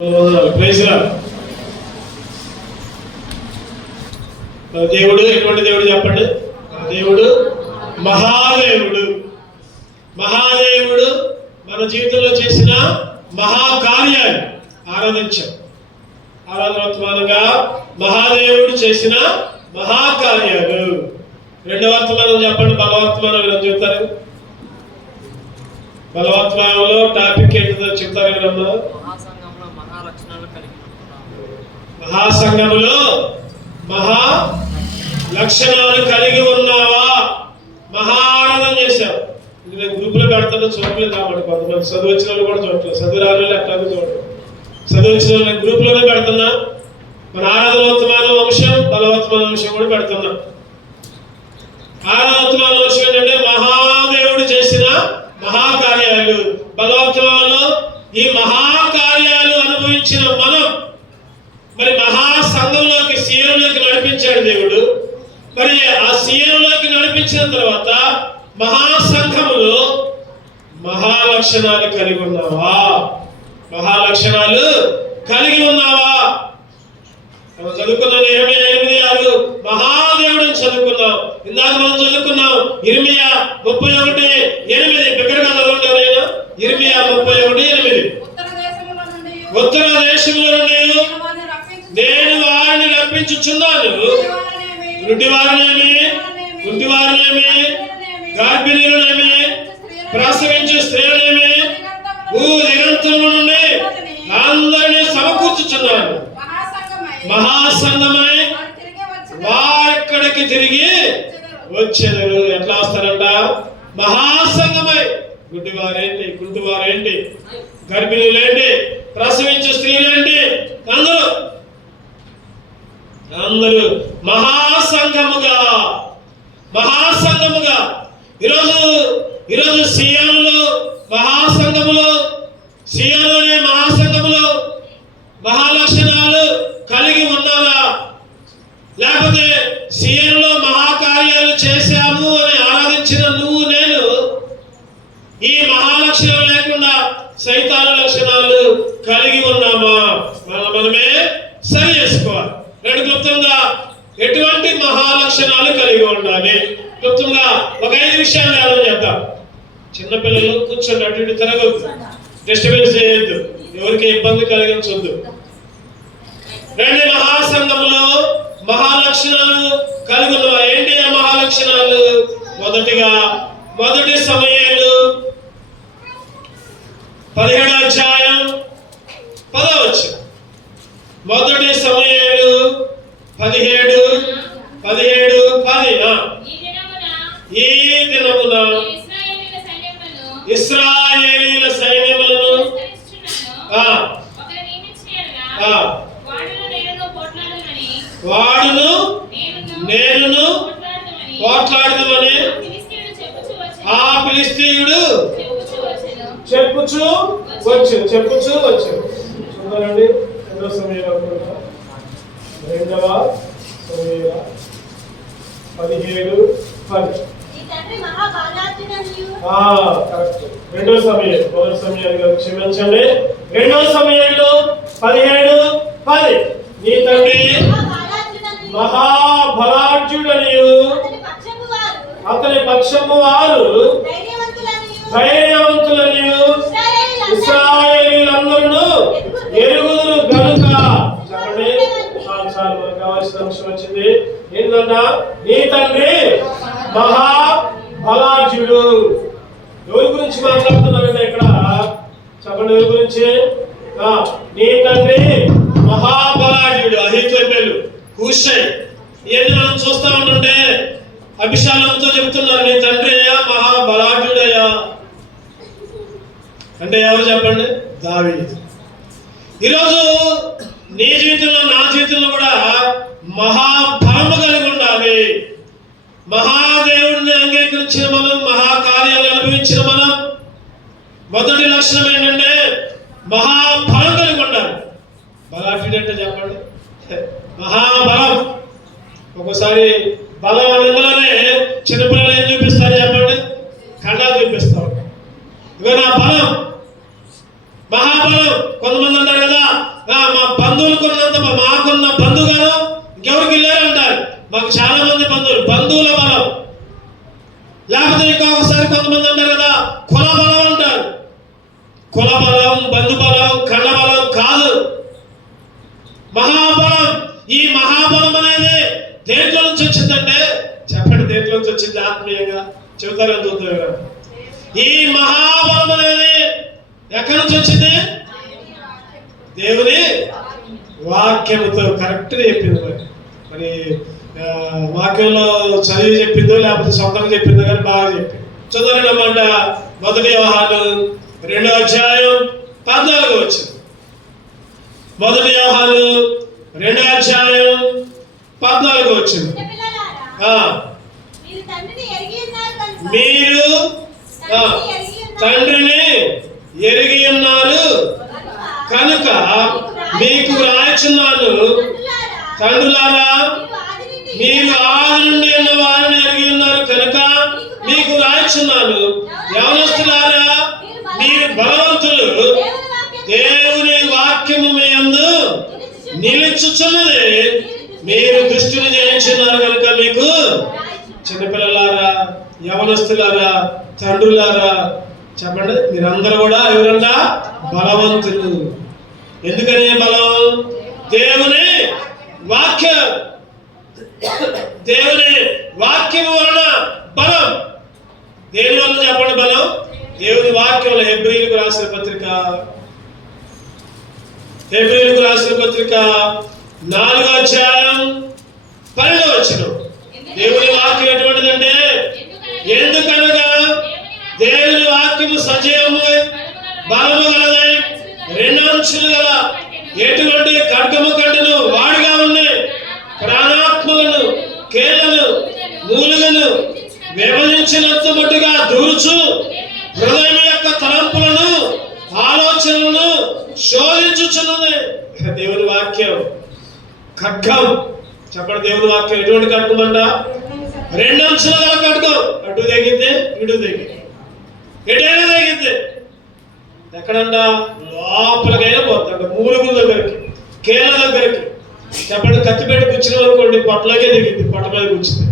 దేవుడు ఎటువంటి దేవుడు చెప్పండి? దేవుడు మహాదేవుడు. మహాదేవుడు మన జీవితంలో చేసిన మహాకార్యాలు ఆరాధించాం. ఆరాధనాత్మకంగా మహాదేవుడు చేసిన మహాకార్యాలు. రెండవ వర్తమానం చెప్పండి. బలవర్తమానం ఇలా చెప్తారు. బలవర్తమానంలో టాపిక్ ఏంటో చెప్తారు ఎవరన్నా? మహాసంఘములో మహా లక్షణాలు కలిగి ఉన్నావా? మహారాధన చేశావు. నేను గ్రూప్ లో పెడతాను, చూడలేదు కాబట్టి కొంతమంది చదువు వచ్చిన వాళ్ళు కూడా చూడట్లేదు, చదువు రాని వాళ్ళు అట్లాగే చూడలేదు. చదువు వచ్చిన వాళ్ళు నేను గ్రూప్ లోనే పెడుతున్నా. మన ఆరాధనోత్తమాన అంశం, బలవర్తమాన అంశం కూడా పెడుతున్నా. ఆరాధనోత్తమాన అంశం ఏంటంటే మహాదేవుడు చేసిన మహాకార్యాలు. బలవర్తమానంలో ఈ మహాకార్యాలు అనుభవించిన మనం మరి మహాసంఘంలోకి సీఎంలోకి నడిపించాడు దేవుడు. మరి ఆ సీఎంలోకి నడిపించిన తర్వాత మహాసంఘములో మహాలక్షణాలు కలిగి ఉన్నావా? మహాలక్షణాలు కలిగి ఉన్నావా? మనం చదువుకున్నాం ఇర్మియా 8:6 మహాదేవుడిని చదువుకున్నాం. ఇందాక మనం చదువుకున్నాం ఇర్మియా 31:8. బిగ్గరగా చదవండి ఎవరైనా. ఇర్మియా 31:8. ఉత్తర దేశంలో నుండి నేను వారిని రప్పించుచున్నాను. గుడ్డివారినేమి, గర్భిణీలనేమి, ప్రసవించే స్త్రీలనేమి, భూదిగంతముల నుండి అందరినీ సమకూర్చుచున్నాను. మహాసంఘమై వారిక్కడికి తిరిగి వచ్చేదారు. ఎట్లా వస్తారంట? మహాసంఘమై. గుడ్డివారేంటి, కుంటివారేంటి, గర్భిణులేంటి, ప్రసవించే స్త్రీలేంటి, అందరూ మహాసంఘముగా ఈరోజు సియోనులో మహాసంఘములో, సియోనులోనే మహాసంఘములో మహాలక్షణాలు కలిగి ఉన్నారా? లేకపోతే సియోనులో మహాకార్యాలు చేశాము అని ఆరాధించిన నువ్వు నేను ఈ మహాలక్షణాలు లేకుండా సైతాను లక్షణాలు కలిగి ఉన్నామా? మనమే సరి చేసుకోవాలి. రెండు క్లుప్తంగా ఎటువంటి మహాలక్షణాలు కలిగి ఉండాలి? క్లుప్తంగా ఒక 5 విషయాలు ఆలోచన చేద్దాం. చిన్నపిల్లలు కూర్చొని అటు ఇటు తిరగద్దు, డిస్టర్బెన్స్ చేయొద్దు, ఎవరికి ఇబ్బంది కలిగించొద్దు. రెండు మహాసంఘంలో మహాలక్షణాలు కలిగి ఉన్నవా? ఏంటి ఆ మహాలక్షణాలు? మొదటిగా మొదటి సమయాలు 17:10. మొదటి సమయాలు 17:10. ఈ దినమున ఇశ్రాయేలీల సైన్యములను వాడును నేనును పోట్లాడదామని ఆ ఫిలిష్తీయుడు చెప్పుచూ వచ్చు. చూడండి రెండవ సమయాలు 17:10. కరెక్ట్. రెండవ సమయం, మొదటి సమయాలు కాదు, క్షమించండి. రెండవ సమయంలో 17:10. నీ తండ్రి మహాబలాఢ్యుడనియు అతని పక్షము వారు ధైర్యవంతులనియు ఇశ్రాయేలీయులందరూ ఎరుగుదురు గనుక. చెప్పండి. చాలు, మనకు కావాల్సిన అంశం వచ్చింది. ఏంటన్నా? నీ తండ్రి మహాబలాఢ్యుడు. ఎవరి గురించి మాట్లాడుతున్నారంటే ఇక్కడ? చెప్పండి, ఎవరి గురించి? నీ తండ్రి మహాబలాఢ్యుడు. అహీతోపెలు, హూషై, ఇవన్నీ మనం చూస్తా ఉంటుంటే అభిషాలంతో చెప్తున్నారు నీ తండ్రి అయ్యా మహాబలాఢ్యుడయ్యా అంటే ఎవరు చెప్పండి? దావీదు. ఈరోజు నీ జీవితంలో, నా జీవితంలో కూడా మహాబలము కలిగి ఉండాలి. మహాదేవుడిని అంగీకరించిన మనం, మహాకార్యాలు అనుభవించిన మనం మొదటి లక్షణం ఏంటంటే మహాబలం కలిగి ఉండాలి. బలాఢ్యుడు అంటే చెప్పండి మహాబలం. ఒక్కోసారి బలం అందులోనే చిన్నపిల్లలు ఏం చూపిస్తారు చెప్పండి? ఖండాలు చూపిస్తారు. ఇక నా బలం మహాబలం. కొంతమంది అంటారు కదా, మా బంధువులకు ఉన్నంత మాకున్న బంధువుగాను ఇంకెవరికి లేరంటారు. మాకు చాలా మంది బంధువుల బలం. లేకపోతే ఇంకొకసారి కొంతమంది అంటారు కదా, కుల బలం అంటారు. కుల బలం, బంధు బలం, కళ్ళ బలం కాదు, మహాబలం. ఈ మహాబలం అనేది దేంట్లో నుంచి వచ్చిందంటే, చెప్పండి దేంట్లో నుంచి వచ్చింది? ఆత్మీయంగా చెబుతారని చూద్దాం. ఈ మహాబలం అనేది ఎక్కడి నుంచి వచ్చింది? దేవుని వాక్యముతో. కరెక్ట్గా చెప్పింది. మరి వాక్యంలో చదివి చెప్పిందో లేకపోతే సొంతంగా చెప్పిందో కానీ బాగా చెప్పింది. చదవండి అన్నమాట. 1 యోహాను 2:14 వచ్చింది. 1 యోహాను 2:14 వచ్చింది. మీరు తండ్రిని ఎరిగి ఉన్నారు కనుక మీకు రాయచున్నాను, తండ్రులారా మీరు ఆది నుండి ఉన్న వారిని ఎరిగి ఉన్నారు కనుక మీకు రాయచున్నాను. యవనస్తులారా మీరు బలవంతులు, దేవుని వాక్యము మీ యందు నిలుచుచున్నది, మీరు దుష్టుని జయించున్నారు కనుక మీకు. చిన్నపిల్లలారా, యవనస్తులారా, తండ్రులారా, చెప్పండి మీరందరూ కూడా ఎవరంట? బలవంతులు. ఎందుకని బలం? దేవుని వాక్యం. దేవుని వాక్యం వలన బలం. దేని వలన చెప్పండి బలం? దేవుని వాక్యం. హెబ్రీయులకు రాసిన పత్రిక 4:12 దేవుని వాక్యం ఎటువంటిదంటే, ఎందుకనగా దేవుని వాక్యము సజీవము బలము గలదై 2 అంచులు గల ఎటువంటి ఖడ్గము కంటెను వాడిగా ఉండి ప్రాణాత్మలను కేళ్లను మూలుగను విభజించినంత మట్టుగా దూర్చు హృదయం యొక్క తలంపులను ఆలోచనలను శోధించుచున్నది. దేవుని వాక్యం ఖడ్గం. చెప్పండి దేవుని వాక్యం ఎటువంటి ఖడ్గం అంట? 2 అంచుల గల ఖడ్గం. అటు తెగితే ఇటు తెగితే ఎటైనా తెగితే. ఎక్కడంట? లోపలికైనా పోతాడు. మూలుగుల దగ్గరికి, కేళ్ళ దగ్గరికి. చెప్పండి కత్తి పెట్టి కూర్చున్నాం అనుకోండి, పొట్టలోకే దిగింది. పొట్ట మీద కూర్చుంది.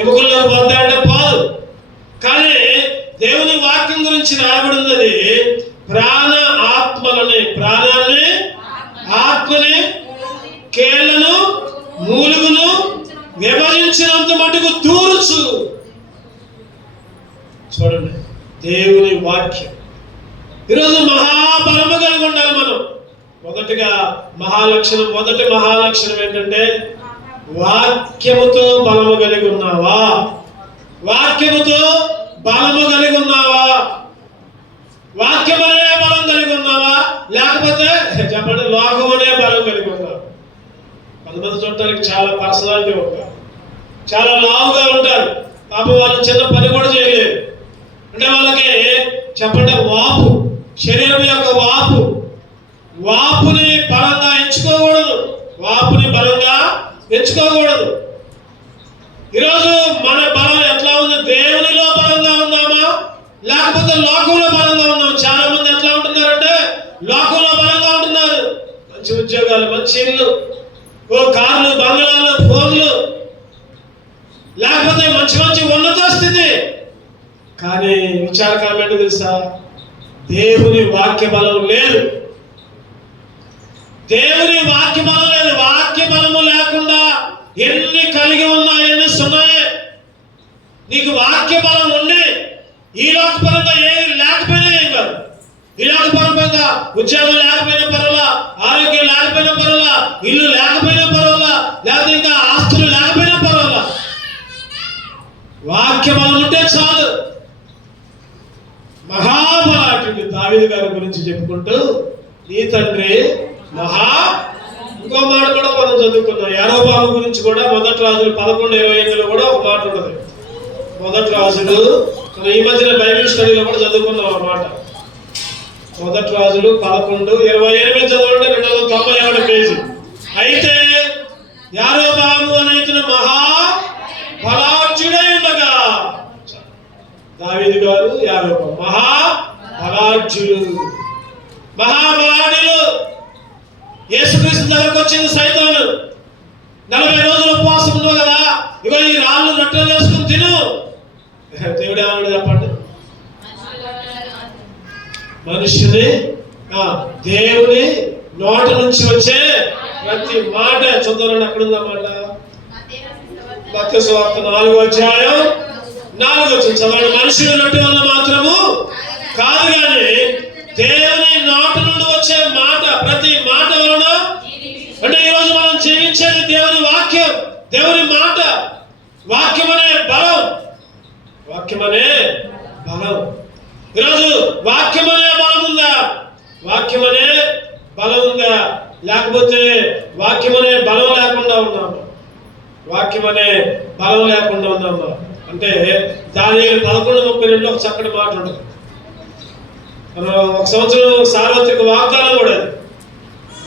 ఎముకల్లోకి పోతా అంటే పోదు. కానీ దేవుని వాక్యం గురించి రాయబడింది, అది ప్రాణ ఆత్మలని, ప్రాణాన్ని ఆత్మని కేళ్లను మూలుగును విభజించినంత మటుకు దూరుచు. చూడండి దేవుని వాక్యం. ఈరోజు మహాబలము కలిగి ఉండాలి మనం. మొదటి మహాలక్షణం ఏంటంటే, వాక్యముతో బలము కలిగి ఉన్నావా? వాక్యముతో బలము కలిగి ఉన్నావా? వాక్యమనే బలం కలిగి ఉన్నావా? లేకపోతే చెప్పండి లోకమనే బలం కలిగి ఉన్నావా? కొంతమంది చూడటానికి చాలా పర్సనాలిటీ ఉంటారు, చాలా లావుగా ఉంటారు. పాపం వాళ్ళు చిన్న పని కూడా చేయలేరు. అంటే వాళ్ళకి చెప్పండి వాపు, శరీరం యొక్క వాపుని బలంగా ఎంచుకోకూడదు. ఈరోజు మన బలం ఎట్లా ఉంది? దేవునిలో బలంగా ఉన్నామా లేకపోతే లోకంలో బలంగా ఉన్నామా? చాలా మంది ఎట్లా ఉంటున్నారంటే లోకంలో బలంగా ఉంటున్నారు. మంచి ఉద్యోగాలు, మంచి ఇల్లు, కార్లు, బంగ్లాలు, ఫోన్లు, లేకపోతే మంచి ఉన్నత స్థితి. కానీ విచారకరం ఏంటో తెలుసా? దేవుని వాక్య బలం లేదు. దేవుని వాక్య బలం లేదు. వాక్య బలము లేకుండా ఎన్ని కలిగి ఉన్నా ఎన్ని సున్నాయే. నీకు వాక్య బలం ఉండి ఈ లోకపరంగా ఏది లేకపోయినా ఏం కాదు. ఈ లోకపరంగా ఉద్యోగం లేకపోయినా పర్వాలా, ఆరోగ్యం లేకపోయినా పర్వాలా, ఇల్లు లేకపోయినా పర్వాలా, లేకపోతే ఇంకా ఆస్తులు లేకపోయినా పర్వాలా, వాక్య బలం ఉంటే చాలు. మహాబలాఢ్యుడు దావీదు గారి గురించి చెప్పుకుంటూ, నీ తండ్రి ఇంకో మాట కూడా మనం చదువుకున్నాం. యరొబాము గురించి కూడా 1 రాజులు 11:25 కూడా ఒక మాట ఉన్నది. 1 రాజులు మనం ఈ మధ్యన బైబిల్ స్టడీలో కూడా చదువుకున్నాం అన్నమాట. 1 రాజులు 11:28 చదవండి, 297 పేజీ. అయితే యరొబాము అనే ఇతను మహాబలాఢ్యుడై ఉండగా, దావీదు గారు యరొబాము మహాబలాఢ్యుడు. యేసుక్రీస్తు దగ్గరకు వచ్చింది సైతాను. 40 రోజులు ఉపవాసం ఉన్నావు కదా, ఇగో ఈ రాళ్ళు రొట్టెలు చేసుకుని తిను. దేవుడు ఏమన్నాడు చెప్పండి? మనుషుని దేవుని నోటి నుంచి వచ్చే ప్రతి మాట చదువురండి. అక్కడ ఉందన్నమాట. మత్తయి సువార్త 4వ అధ్యాయం 4వ వచనం చదవండి. మనుషుల నోటి వల్ల మాత్రము కాదు కానీ దేవుని నోటి నుండి వచ్చే మాట, ప్రతి మాట వలన. అంటే ఈరోజు మనం జీవించేది దేవుని వాక్యం, దేవుని మాట. వాక్యం అనే బలం, వాక్యం అనే బలం. ఈరోజు వాక్యం అనే బలం ఉందా? వాక్యం అనే బలం ఉందా? లేకపోతే వాక్యం అనే బలం లేకుండా ఉన్నామా? వాక్యం అనే బలం లేకుండా ఉన్నామా? అంటే దానియేలు 11:32 ఒక చక్కటి మాట ఉంటుంది. ఒక సంవత్సరం సార్వత్రిక వాగ్దానం కూడా అది.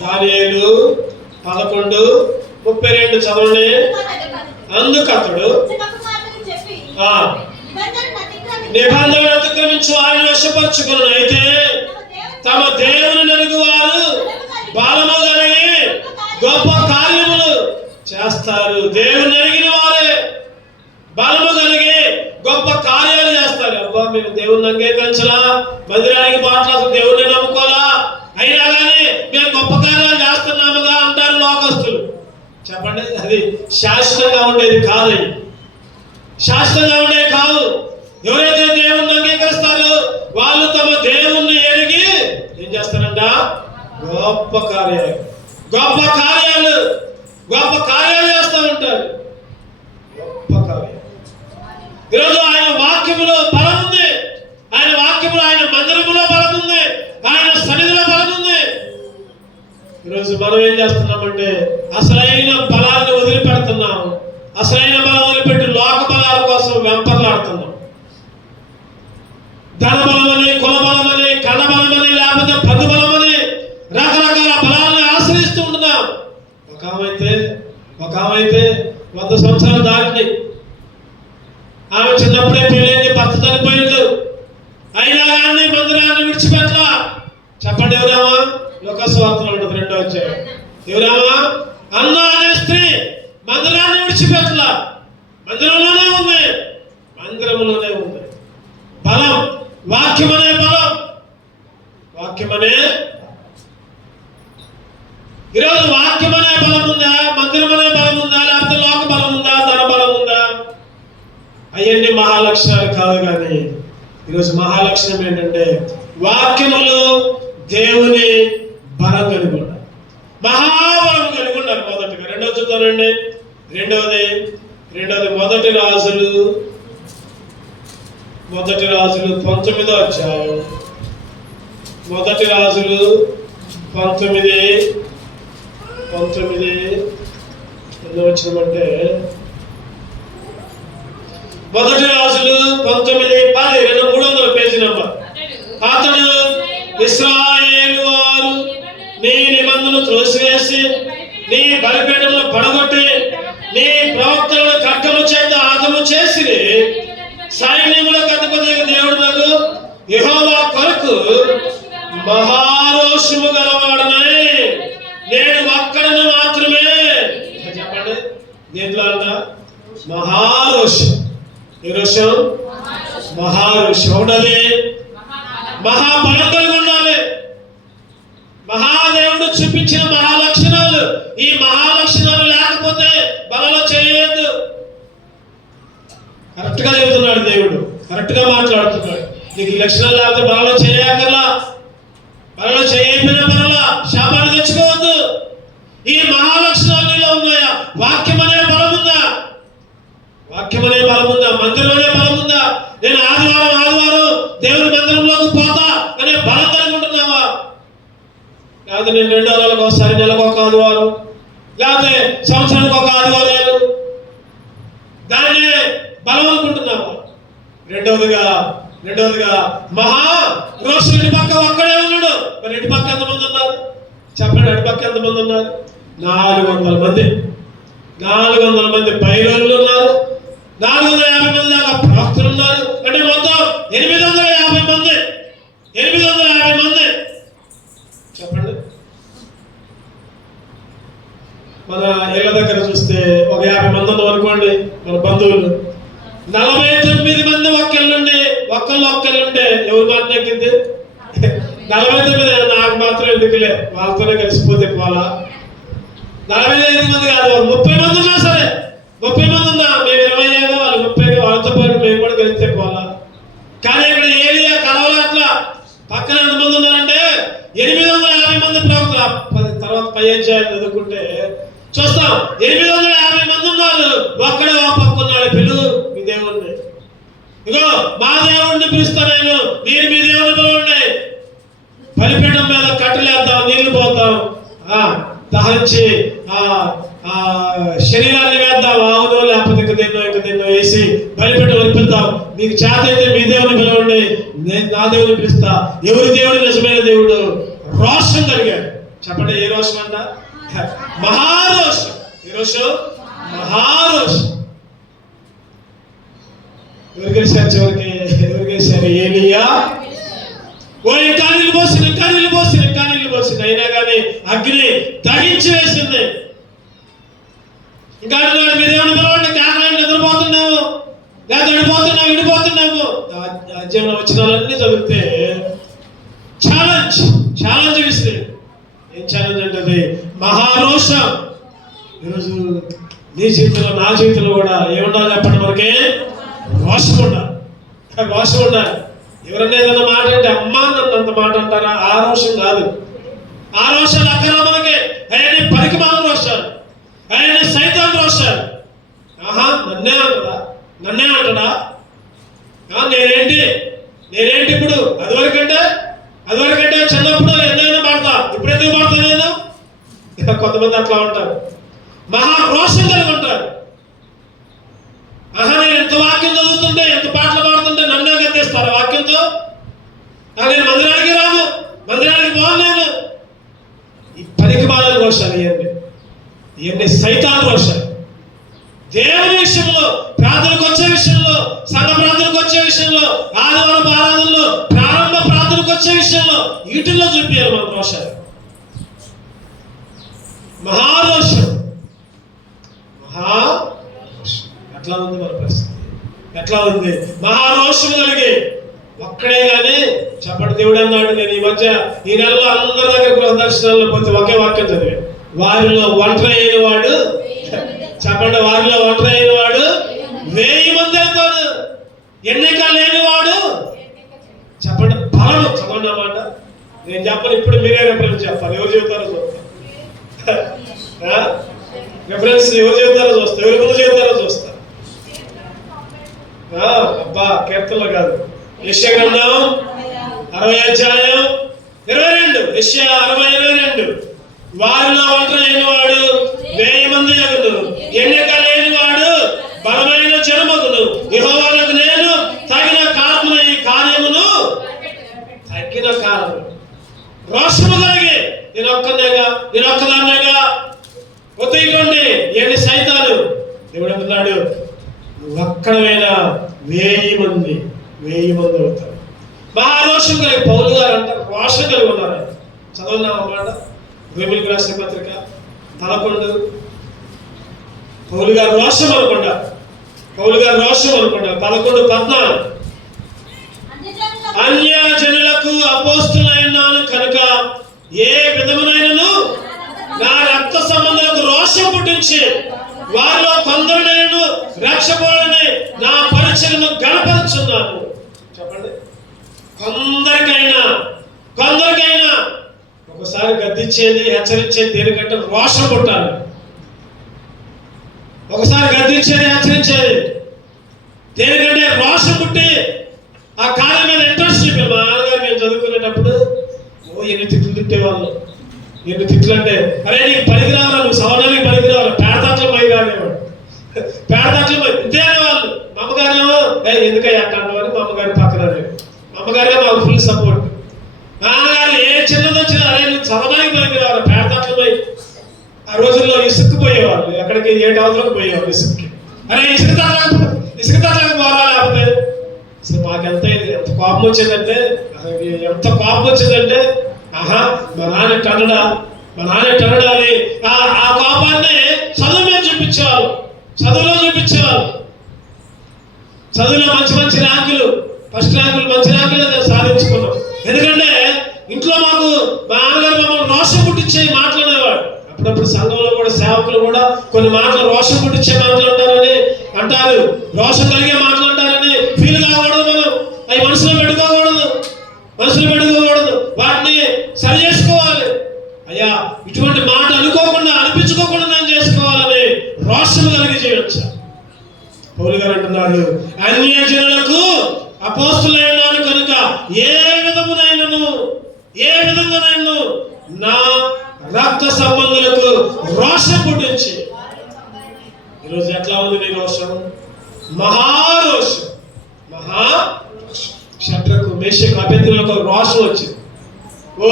దానియేలు 11:32 చదవండి. అందుకు అతడు నిబంధనలు అతిక్రమించు వారిని వశపరచుకును. అయితే తమ దేవుని నెరుగు వారు బలము కలిగి గొప్ప కార్యములు చేస్తారు. దేవుని ఎరిగిన వారే బలము కలిగి గొప్ప కార్యాలు చేస్తారు. అబ్బా, మేము దేవుని అంగీకరించలా, మందిరానికి పాటలు దేవుడిని నమ్ముకోలా, అయినా కానీ మేము గొప్ప కార్యాలు చేస్తున్నాముగా అంటారు లోకస్తులు. చెప్పండి, అది శాశ్వతంగా ఉండేది కాదు. శాశ్వతంగా ఉండేది కాదు. ఎవరైతే దేవుణ్ణి అంగీకరిస్తారో వాళ్ళు తమ దేవుణ్ణి ఎరిగి ఏం చేస్తారంట? గొప్ప కార్యాలు, గొప్ప కార్యాలు, గొప్ప కార్యాలు చేస్తూ ఉంటారు. గొప్ప కార్యాలు. ఈరోజు ఆయన వాక్యములో బలం ఉంది. ఆయన వాక్యములో, ఆయన మందిరములో బలం ఉంది. ఆయన సన్నిధిలో బలం ఉంది. ఈరోజు మనం ఏం చేస్తున్నామంటే అసలైన బలాన్ని వదిలిపెడుతున్నాం. అసలైన బలం వదిలిపెట్టి లోక బలాల కోసం వెంపర్లాడుతున్నాం. ధన బలమని, కుల బలమని, కళ్ళ బలమని, లేకపోతే పదు బలమని రకరకాల బలాలను ఆశ్రయిస్తూ ఉంటున్నాం. ఒక ఆమె 100 సంవత్సరాలు దాటింది. ఆమె చిన్నప్పుడే పెళ్ళైంది, భర్త చనిపోయింది. అయినా కానీ మందిరాన్ని విడిచిపెట్టలా. చెప్పండి, ఎవరామా? లూకాసు వార్తలో ఉంటుంది 2వ అధ్యాయం. ఎవరామా? అన్న అనే స్త్రీ మందిరాన్ని విడిచిపెట్టలా. మందిరంలోనే ఉంది, మందిరంలోనే ఉంది. బలం, వాక్యం అనే బలం, వాక్యం అనే. ఈరోజు వాక్యం అనే బలం ఉందా? మందిరం అనే బలం ఉందా? లేకపోతే లోక బలం ఉందా? ధన బలం ఉందా? అవన్నీ మహాలక్షణాలు కాదు. కానీ ఈరోజు మహాలక్షణం ఏంటంటే వాక్యములో దేవుని బలం కలిగి ఉన్నారు, మహాబలం కలిగి ఉన్నారు. మొదటిగా. రెండవది చూద్దానండి. రెండవది మొదటి రాజులు 19వ అధ్యాయం. మొదటి రాజులు 19 ఎందుకు వచ్చినామంటే మొదటి రాజులు 19:10 300 పేజీ నంబర్. అతడు ఇశ్రాయేలు వారు నీ నిబంధనలు త్రోసివేసి నీ బలిపీఠములను పడగొట్టి నీ ప్రవక్తలను ఖడ్గము చేత హతము చేసి సైన్యములకు అధిపతి దేవుడు యెహోవా కొరకు మహారోషము గలవాడనై నేను ఒక్కడిని మాత్రమే. చెప్పండి, దీంట్లో అంట మహారోషం. ఏ రోషం? మహారోషం ఉండాలి. మహాబలం కలిగి ఉండాలి. మహాదేవుడు చూపించిన మహాలక్షణాలు. ఈ మహాలక్షణాలు లేకపోతే బలలో చేయలేదు. కరెక్ట్ గా చెబుతున్నాడు దేవుడు, కరెక్ట్ గా మాట్లాడుతున్నాడు. నీకు ఈ లక్షణాలు లేకపోతే బలలో చేయకర్లా, బలలో చేయకపోయినా బలలో శాపాన్ని తెచ్చుకోవద్దు. ఈ మహాలక్షణాలు నీలో ఉన్నాయా? వాక్యం అనే బలం ఉందా? వాక్యం అనే బలం ఉందా? మందిరం అనే బలం ఉందా? నేను ఆదివారం దేవుని మందిరంలోకి పోతా అనే బలం కలిగి ఉంటున్నావా? లేకపోతే నేను 2 వారాలకు ఒకసారి, నెలకు ఒక ఆదివారం, లేకపోతే సంవత్సరానికి ఒక ఆదివారాలు, దాన్నే బలం అనుకుంటున్నావా? రెండవదిగా మహా రోషం. ఇటు పక్క ఒక్కడే ఉన్నాడు. మరి ఇటు పక్క ఎంతమంది ఉన్నారు? చెప్పండి, అటు పక్క ఎంతమంది ఉన్నారు? 400 మంది. 400 మంది పైరోళ్ళు ఉన్నారు. 450 మంది దాకా ప్రవక్తలు ఉన్నారు. అంటే మొత్తం 850 మంది. 850 మంది. చెప్పండి, మన ఇళ్ళ దగ్గర చూస్తే ఒక 50 మంది ఉన్నాం అనుకోండి, మన బంధువులు. 49 మంది ఒక్కళ్ళుంటే ఎవరు మాట నెక్కింది? 49 నాకు మాత్రం ఎందుకులే, వాళ్ళతోనే కలిసిపోతే పోలా. 45 మంది కాదు, 30 మంది ఉన్నా సరే, 30 మంది ఉన్నా మేము 20 వాళ్ళు 30, వాళ్ళతో పాటు మేము కూడా కలిస్తే పోలా. కానీ ఇక్కడ ఏలియా కలవలా. అట్లా పక్కన ఎంతమంది ఉన్నారంటే 850 మంది ప్రవక్తలు. తర్వాత పై అధ్యాయం చదువుకుంటే చూస్తాం, 850 మంది ఉన్నారు. ఒక్కడే ఆ పక్క ఉన్నాడు, పిలువు మీ దేవుణ్ణి. ఇగో మా దేవుణ్ణి పిలుస్తా నేను, మీరు మీ దేవుని పిలవండి. బలిపీఠం మీద కట్టలేద్దాం, నీళ్లు పోతాం, దహరించి శరీరాన్ని వేద్దాం, ఆవును లేకపోతే ఇంక తిన్నో వేసి బలిపీఠం అర్పిద్దాం. మీకు చేత అయితే మీ దేవుని పిలవండి, నేను నా దేవుని పిలుస్తా. ఎవరి దేవుడు నిజమైన దేవుడు? రోషం కలిగాడు. చెప్పండి, ఏ రోషం అంట? మహారోషం. ఏ రోషం? మహారోషం. ఎవరు గెలిచారు చివరికి? ఎవరు గెలిచారు? ఏలియా. ఇంకా నీళ్ళు పోసింది, అయినా కానీ అగ్ని దహించి వేసింది. ఇంకా అంటున్నాడు, మీ దేవుని పిలవండి, కేకలని నిద్రపోతున్నాము, లేదా విడిపోతున్నాము. అధ్యాయంలో వచనాలన్నీ చదివితే ఛాలెంజ్ విసిరి. ఏం ఛాలెంజ్ అంటే అది మహారోషం. ఈరోజు నీ జీవితంలో నా జీవితంలో కూడా ఏముండాలి చెప్పండి? మనకి రోషం ఉండాలి. ఎవరన్నా ఏదన్నా మాట అంటే అమ్మా నన్ను అంత మాట అంటారా? ఆ రోషం కాదు. ఆ రోషాలు అక్కడ మనకి ఆయన పరికమాల రోషాలు, ఆయన సైతాన్ రోషాలు. నన్నే అంటడా? నేనేంటి ఇప్పుడు? అదివరకంటే చిన్నప్పుడు ఎన్నైనా పాడతా, ఇప్పుడు ఎందుకు పాడతా నేను? కొంతమంది అట్లా ఉంటారు, మహా రోషం కలిగి ఉంటారు. నేను ఎంత వాక్యం చదువుతుంటే, ఎంత పాటలు పాడుతుంటే నన్నే గెత్తేస్తారు వాక్యంతో. నేను మందిరానికి రాను, మందిరానికి పోను. ఈ పరికమాల రోషాలు ఇవన్నీ సైతాన్ రోషాలు. దేవుని విషయంలో, ప్రార్థనకు వచ్చే విషయంలో, సంఘ ప్రార్థనకు వచ్చే విషయంలో, ఆదివారం ఆరాధనలో, ప్రారంభ ప్రార్థనకు వచ్చే విషయంలో వీటిల్లో చూపించాలి మన రోషాలు. మహారోషం. ఎట్లా ఉంది మన పరిస్థితి? ఎట్లా ఉంది? మహారోషం కలిగి ఒక్కడే కానీ చెప్పండి. దేవుడు అన్నాడు, నేను ఈ నెలలో అందరి దగ్గర గృహ దర్శనాల్లో పోతే ఒకే వాక్యం చదివే, వారిలో ఒంటరి అయిన వాడు, చెప్పండి, వారిలో ఒంటరి అయిన వాడు 1000 మంది అవుతాడు. ఎన్నిక లేనివాడు, చెప్పండి, బలము. చదవండి అన్నమాట. నేను చెప్పను, ఇప్పుడు మీరే రెఫరెన్స్ చెప్పాలి. ఎవరు చెబుతారో చూస్తా. రెఫరెన్స్ ఎవరు చెబుతారో చూస్తా, ఎవరి ముందు చెబుతారో చూస్తా. అబ్బా, కీర్తనలు కాదు. యెషయా గ్రంథం 60 అధ్యాయం 22. యెషయా 60:22. వారిలో ఒంటరి అయిన వాడు 1000 మంది అగును, ఎన్నిక లేని వాడు బలమైన జనమగును. యెహోవాకు నేను తగిన కాలమున ఈ కార్యమును తగిన కాలము. రోషము కలిగి నేను ఒక్కదాన్నేగా ఒత్తికోండి. ఎన్ని సైతాలు. దేవుడు అంటున్నాడు, ఒక్కడమైనా 1000 మంది అవుతారు. మహారోషం కలిగి పౌలు గారు అంటారు, రోషం కలిగి ఉన్నారు. చదవన్నాం అన్నమాట. రోమీయులకు రాసిన పత్రిక 11. పౌలు గారు రోషం అనుకుంటారు. 11:14. అన్య జనులకు అపోస్తులైనాను కనుక ఏ విధమునైనను నా రక్త సంబంధులకు రోషం పుట్టించి వారిలో కొందరు నేను రక్షపడని నా పరిచయను గణపరుచున్నాను. చెప్పండి, కొందరికైనా ఒకసారి గద్దించేది, హెచ్చరించేది దేనికంటే రోషం పుట్టాలి. ఒకసారి గద్దించేది, హెచ్చరించేది దేనికంటే రోషం పుట్టి ఆ కార్యం మీద ఇంట్రెస్ట్ చూపి. మా నాన్నగారు మేము చదువుకునేటప్పుడు ఎన్ని తిట్లు తిట్టేవాళ్ళు. ఎన్ని తిట్లు అంటే, అరే నీకు పనికిరావాలి, నువ్వు సవరణానికి పనికిరావాలి, పేడతాట్లు పై కానివాడు, పేడతాట్లు పై ఇంతే అనేవాళ్ళు. మా అమ్మగారేమో ఎందుకయ్యా అంటాను అని మా అమ్మగారి పక్కన. మా అమ్మగారే మాకు ఫుల్ సపోర్ట్. నాన్నగారు ఏ చిన్నది వచ్చినా, అరే నువ్వు సవరణానికి పనికిరావాలి, పేడతాట్లు పై. ఆ రోజుల్లో ఇసుక్కుపోయేవాళ్ళు, ఎక్కడికి 7 అవతలకు పోయేవాళ్ళు ఇసుక్కి. అరే ఇసుక తాట్లకు పోరా, లేకపోతే అసలు మాకు ఎంత కోపం వచ్చేదంటే, మా నాన్న టనడా అని ఆ కోపాన్ని చదువులో మంచి మంచి ర్యాంకులు, ఫస్ట్ ర్యాంకులు, మంచి ర్యాంకులు సాధించుకున్నాం. ఎందుకంటే ఇంట్లో మాకు మా నాన్నగారు మమ్మల్ని రోషం పుట్టించే మాట్లాడేవాడు. అప్పుడప్పుడు సంఘంలో కూడా సేవకులు కూడా కొన్ని మాటలు రోషం పుట్టించే మాట్లాడతారని అంటారు, రోషం కలిగే మాట్లాడతారని ఫీల్ కాకూడదు. మనం అవి మనసులో పెట్టుకోకూడదు, వాటిని సరి చేసుకోవాలి. అయ్యా ఇటువంటి మాట అనుకోకుండా, అనిపించుకోకుండా నేను చేసుకోవాలని రోషం కలిగి చేయవచ్చు. పౌలు గారు అంటున్నాడు, అన్యజనులకు అపోస్తులైనాను కనుక ఏ విధంగానైనా నా రక్త సంబంధులకు రోషం పుట్టించి. ఈరోజు ఎట్లా ఉంది నీ రోషం? మహారోషం. షడ్రకు, మేషకు, అబేద్నెగోకు రోషం వచ్చింది. ఓ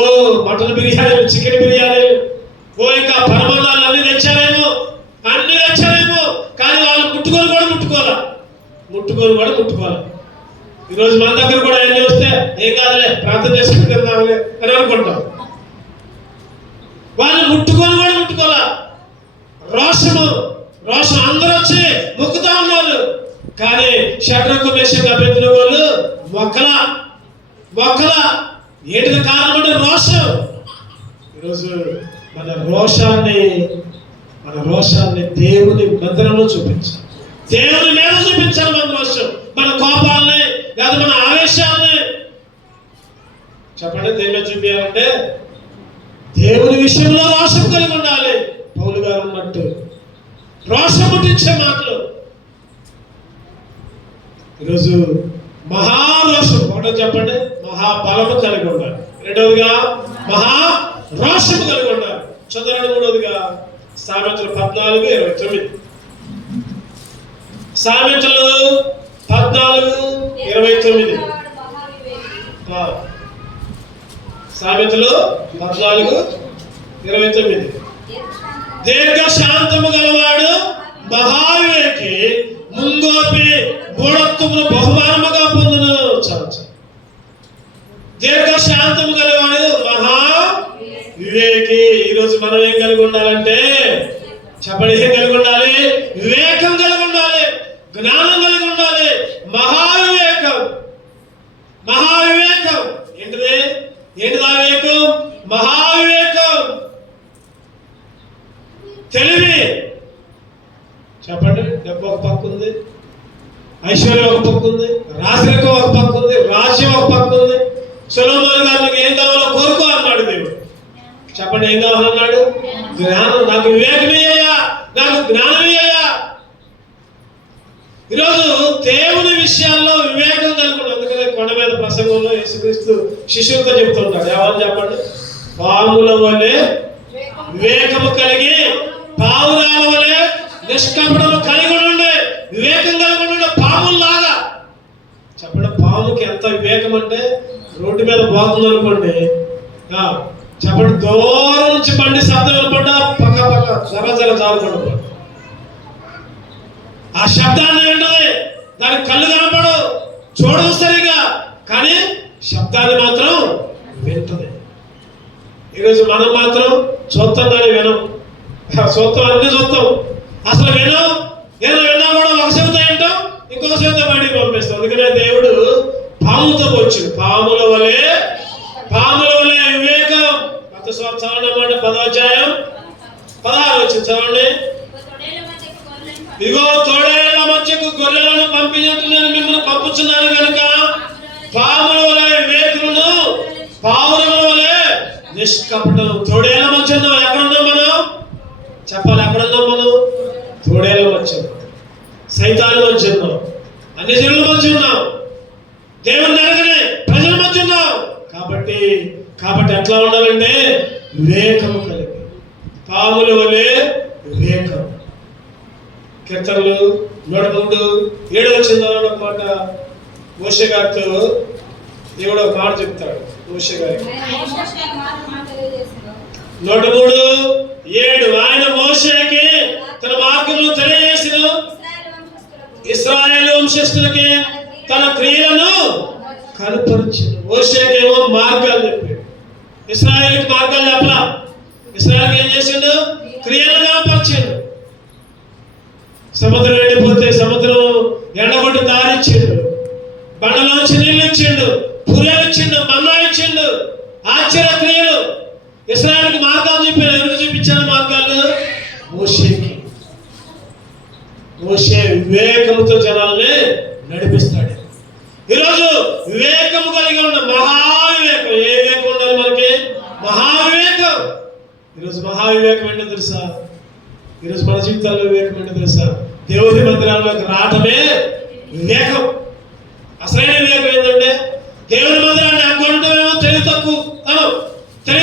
మటన్ బిర్యానీలు, చికెన్ బిర్యానీలు, ఓ ఇంకా పరమాణాలు అన్ని తెచ్చారేమో, కానీ వాళ్ళు ముట్టుకోవాలి. ఈరోజు మన దగ్గర కూడా అన్ని వస్తే ఏం కాదులే, ప్రార్థన చేసుకుంటున్నాములే అని అనుకుంటాం. వాళ్ళు ముట్టుకోవాలా. రోషం అందరూ వచ్చి మొక్కుతా ఉన్నారు. కానీ షడ్రకు, మేషకు, అబేద్నెగోలు మొక్కల ఏంటిది కారణం అంటే రోషం. ఈరోజు మన రోషాన్ని దేవుని మందిరంలో చూపించాలి, దేవుని మీద చూపించాలి. మన రోషం, మన కోపాలని లేదా మన ఆవేశాలని చెప్పండి దేని మీద చూపించాలంటే దేవుని విషయంలో రోషం కలిగి ఉండాలి. పౌలు గారు ఉన్నట్టు రోషం పుట్టించే మాటలు. ఈరోజు మహారోషం, ఒకటో చెప్పండి, మహాబలము కలిగి ఉండాలి. రెండవదిగా మహారోషము కలిగి ఉండాలి. చదవండి. మూడవదిగా సామెతలు 14:29. సామెతలు 14:29. సామెతలు 14:29. దీర్ఘశాంతము గలవాడు మహావివేకి ముంగోపి మూఢత్వమును బహుమానముగా పొందును. దీర్ఘశాంతము గలవాడు మహావివేకి. ఈరోజు మనం ఏం కలిగి ఉండాలంటే చెప్పండి, ఏం కలిగి ఉండాలి? వివేకం కలిగి ఉండాలి, జ్ఞానం కలిగి ఉండాలి. మహావివేకం ఏంటిది ఆ వివేకం? మహావివేకం తెలివి. చెప్పండి, డబ్బు ఒక పక్క ఉంది, ఐశ్వర్యం ఒక పక్క ఉంది, రాజరికం ఒక పక్క ఉంది, రాజ్యం ఒక పక్క ఉంది. సొలొమోను గారికి ఏం కావాలో కోరుకో అన్నాడు దేవుడు. చెప్పండి, ఏం కావాలన్నాడు? జ్ఞానం. నాకు వివేకమయ్యా, నాకు జ్ఞానమయ్యా. ఈరోజు దేవుని విషయాల్లో వివేకం కలుగుతుంది. అందుకనే కొండ మీద ప్రసంగంలో యేసుక్రీస్తు శిష్యులతో చెబుతుంటాడు, ఏమని చెప్పండి? పాముల వలె వివేకము కలిగి, పావురాల వలె నిష్కపటము కలిగి ఉండే, వివేకం కలిగి ఉండే పాముల్లాగా. చెప్పండి, పాముకి ఎంత వివేకం అంటే రోడ్డు మీద పోతుంది అనుకోండి, చెప్పండి, దూరం నుంచి బండి శబ్దం వినపడ్డా పక్క జర చాలుకుంటుంది. ఆ శబ్దాన్ని ఏంటది? దానికి కళ్ళు కనపడు, చూడదు సరిగా, కానీ శబ్దాన్ని మాత్రం వింటది. ఈరోజు మనం మాత్రం చూస్తాం కానీ వినం. చూస్తాం, అన్ని చూస్తాం, అసలు వినం. ఏదో విన్నా కూడా ఒక శబ్దం ఏంటాం, ఇంకొక శబ్దం బయటికి పంపిస్తాం. అందుకనే దేవుడు పాముతో వచ్చింది. పాముల వలె వివేకం. కొత్త చదవండి, 10వ అధ్యాయం 16 వచ్చింది, చదవండి. ఇదిగో తోడేళ్ల మధ్యకు గొర్రెలను పంపించినట్టు నేను మిమ్మల్ని పంపుతున్నాను కనుక పాముల వలె వివేకులను, పావురముల వలె నిష్కపటం. తోడేళ్ల మధ్య ఉన్నాం. ఎక్కడున్నాం మనం? చెప్పాలి, ఎక్కడున్నాం మనం? తోడేళ్ల మధ్య, సైతాల మధ్య ఉన్నాం, అన్ని జనుల మధ్య ఉన్నాం, దేవుని నరకనే ప్రజల మధ్య ఉన్నాం. కాబట్టి ఎట్లా ఉండాలంటే వివేకము కలిగి, పాముల వలె వివేకం. కీర్తనలు 103:7 వచ్చింది ఒక మాట. మోషే గారితో దేవుడు ఒక మాట చెప్తాడు. మోషే గారికి 103:7 ఆయన మోషేకి తన మార్గమును తెలియజేసిన, ఇశ్రాయేలు వంశస్థులకి తన క్రియలను కనపరిచిన. మోషేకేమో మార్గాలు చెప్పాడు, ఇశ్రాయేలుకి మార్గాలు చెప్పలా. ఇశ్రాయేలుకి ఏం చేసిండు? క్రియలు కనపరిచాడు. సముద్రం ఎండిపోతే సముద్రం ఎండగొట్టి దారి ఇచ్చిండు, బండలోంచి నీళ్ళు ఇచ్చిండు, పూరేలు ఇచ్చిండు, మన్నా ఇచ్చిండు, ఆశ్చర్య క్రియలు. ఇశ్రాయేలుకి మార్గాలు చూపారు. ఎవరికి చూపించాడు మార్గాలు? మోషేకి. మోషే వివేకముతో జనాల్ని నడిపిస్తాడు. ఈరోజు వివేకము కలిగి ఉన్న మహావివేకం. ఏ వివేకం ఉండాలి మనకి? మహావివేకం. ఈరోజు మహావివేకం ఏంటో తెలుసా? ఈరోజు మన జీవితాల్లో వివేకం ఏంటో తెలుసా? దేవుని మందిరాల్లోకి రావటమే వివేకం. అసలైన వివేకం ఏంటంటే దేవుని మందిరాన్ని అనుకోవటమేమో తెలివి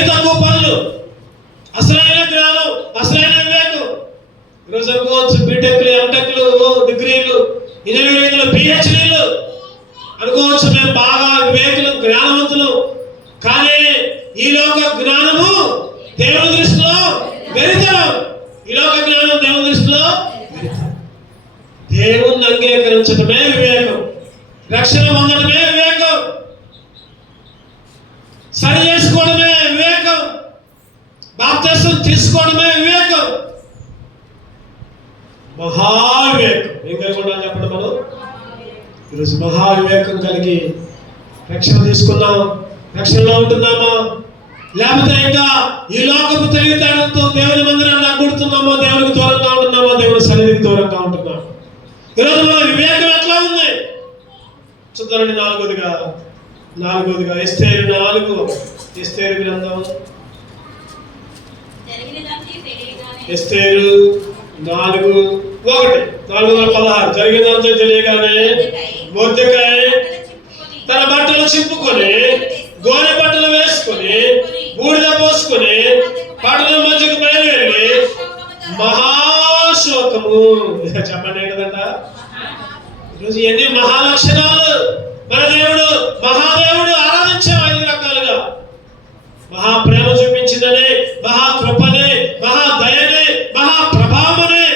తక్కువ పనులు. అసలైన జ్ఞానం, అసలైన వివేకం. ఈరోజు అనుకోవచ్చు బీటెక్లు, ఎంటెక్లు, డిగ్రీలు, ఇంజనీరింగ్లు, పిహెచ్డీలు అనుకోవచ్చు మేము బాగా వివేకులు, జ్ఞానవంతులు. కానీ ఈ లోక జ్ఞానము దేవుని దృష్టిలో వెరితనం. ఈ లోక జ్ఞానం దేవుని దృష్టిలో వెరితనం. దేవుణ్ణి అంగీకరించడమే వివేకం. రక్షణ పొందడమే వివేకం. సరి చేసుకోవడమే వివేకం. బాప్తిసం తీసుకోవడమే వివేకం. మహావివేకం. ఏం కలిగి ఉండాలి చెప్పండి మనం? ఈరోజు మహావివేకం కలిగి రక్షణ తీసుకున్నాం, రక్షణలో ఉంటున్నామా? లేకపోతే ఇంకా ఈ లోకపు తెలివితేటలతో దేవుని మందిరాన్ని అగ్గుడుతున్నామో, దేవునికి దూరంగా ఉంటున్నామో, దేవుని సన్నిధికి దూరంగా ఉంటున్నామో? ఈరోజు మన వివేకం ఎట్లా ఉంది చూద్దామండి. నాలుగోదిగా ఎస్తేరు 4, ఎస్తేరు గ్రంథం, ఎస్తేరు 4:1, 4:16. జరిగినంత తెలియగానే మొర్దెకై తన బట్టలు చింపుకొని, గోనె బట్టలు వేసుకొని, బూడిద పోసుకొని పట్టణం మధ్యకు బయలువెళ్ళి మహాశోకము. చెప్పండి ఏంటంట? ఈరోజు ఎన్ని మహాలక్షణాలు! మన దేవుడు మహాదేవుడు. ఆరాధించాం 5 రకాలుగా. మహాప్రేమ చూపించిందని, మహాకృపని, మహాదయని, మహాప్రభావని,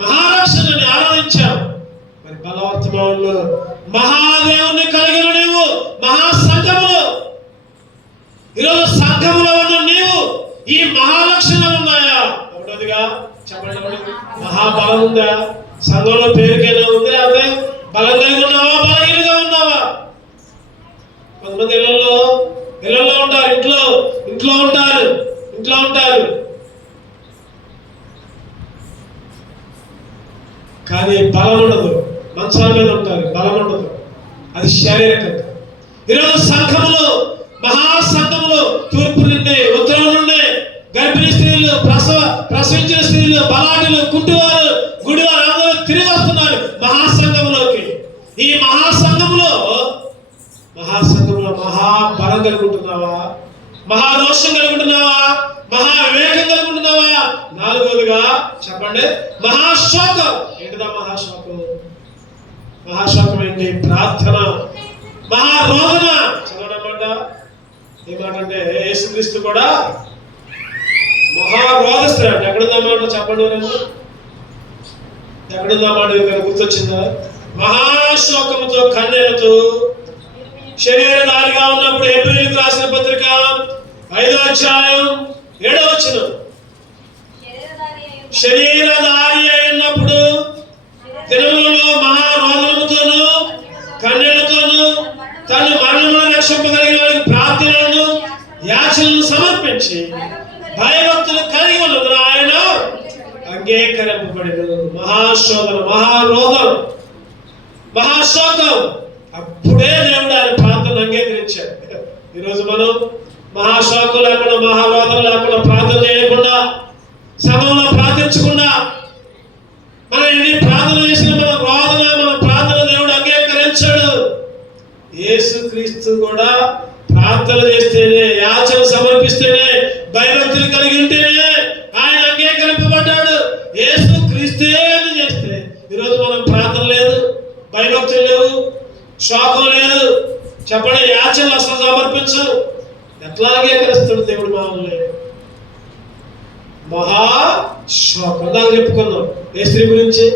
మహారక్షణని ఆరాధించాం. మరి బలవర్తమానంలో మహాదేవుని కలిగిన నీవు మహాసంఘములో, ఈరోజు సంఘములో ఉన్న నీవు ఈ మహాలక్షణాలు ఉన్నాయా? ఒకటోదిగా చెప్పండి. మహాబలం ఉందా? సంఘంలో పేరుకైనా ఉంది? లేకపోతే బలం కలిగి ఉన్నావా, బలహీనగా ఉన్నావా? కొంతమంది ఇళ్లలో ఉంటారు, ఇంట్లో ఉంటారు కానీ బలం ఉండదు. మంచాల మీద ఉంటారు, బలం ఉండదు. అది శారీరకంగా. ఈరోజు సంఘములో, మహాసంఘములో తూర్పు నుండి, ఉత్తరం నుండి గర్భిణీ స్త్రీలు, ప్రసవించిన స్త్రీలు, బలాఢ్యులు, కుంటివారు, గుడివారు అందరూ తిరిగి వస్తున్నారు మహాసంఘంలోకి. ఈ మహాసంఘంలో మహాబలం కలుగుతున్నావా? మహారోషం కలుగుతున్నావా? మహావివేకం కలుగుతున్నావా? నాలుగోదిగా చెప్పండి, మహాశోకం. ఏంటిదా మహాశోకం? మహాశోకం ఏంటి? ప్రార్థన, మహారోదన. చదవడమాట ఏమాటంటే యేసుక్రీస్తు కూడా మహారోదస్తాడు. ఎక్కడుందన్నమాట చెప్పండి. ఎక్కడుందన్నమాట ఇక్కడ గుర్తొచ్చిందా? మహాశోకముతో, కన్నీళ్లతో శరీరధారిగా ఉన్నప్పుడు ఏప్రిల్కి రాసిన పత్రిక 5వ అధ్యాయం 7వ వచనం. శరీరధారి అయినప్పుడు దినములలో మహారోదనముతోను కన్నీళ్లతోను తను మరణమును రక్షింపగలిగిన ప్రార్థనలను యాచనలను సమర్పించి భయభక్తులు కలిగి ఉన్నందున ఆయన అంగీకరింపబడిన. మహాశోధన, మహారోధం, మహాశోకం. అప్పుడే దేవుడు ఆయన ప్రార్థన అంగీకరించాడు. ఈరోజు మనం మహాశోకం లేకుండా, మహారోధం లేకుండా, ప్రార్థన చేయకుండా, సమయంలో ప్రార్థించకుండా, మనం ఎన్ని ప్రార్థన చేసినా మన రోదన, మన ప్రార్థన దేవుడు అంగీకరించాడు. యేసుక్రీస్తు కూడా ప్రార్థన చేస్తేనే, యాచన సమర్పిస్తేనే, భయభక్తులు కలిగి ఉంటేనే ఆయన అంగీకరింపబడ్డాడు. యేసుక్రీస్తే చేస్తే ఈరోజు మనం ప్రార్థన లేదు, భయభక్తులు లేవు, శోకం లేదు. చెప్పండి, యాచనలు అసలు సమర్పించు. ఎట్లా అంగీకరిస్తాడు దేవుడు మనల్ని? మహాశోకం. దాకా చెప్పుకున్నాం ఏ స్త్రీ గురించి?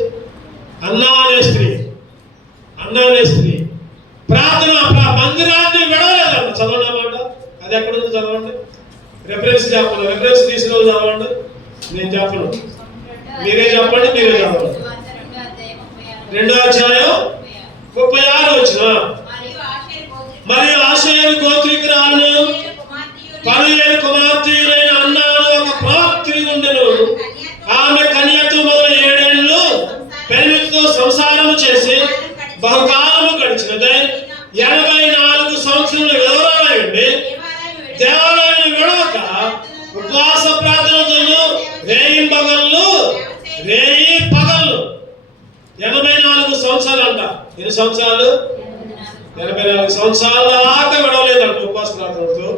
అన్నా అనే స్త్రీ ప్రార్థన మందిరాన్ని విడవలేదంట. చదవండి అన్నమాట. అది ఎక్కడుంది చదవండి. రెఫరెన్స్ చెప్పండి. రెఫరెన్స్ తీసిన వాళ్ళు చదవండి. నేను చెప్పను, మీరే చెప్పండి, మీరే చదవండి. 2వ అధ్యాయం 36 వచ్చిన మరియు ఆషేరు గోత్రికురాలను 17 కుమార్తెలైన అన్నాను ఒక ప్రవక్త్రి ఉండెను. ఆమె కన్యతో మొదలు 7 ఏళ్ళు పెనిమిటితో సంసారము చేసి బహుకాలము గడిచినదే. 84 సంవత్సరములు విధవరాలై ఉండి దేవాలయం విడవక ఉపవాస ప్రార్థనలు రేయి పగళ్ళు 84 సంవత్సరాలు అంట. ఎన్ని సంవత్సరాలు? 84 సంవత్సరాల దాకా విడవలేదంట ఉపవాస ప్రార్థనతో.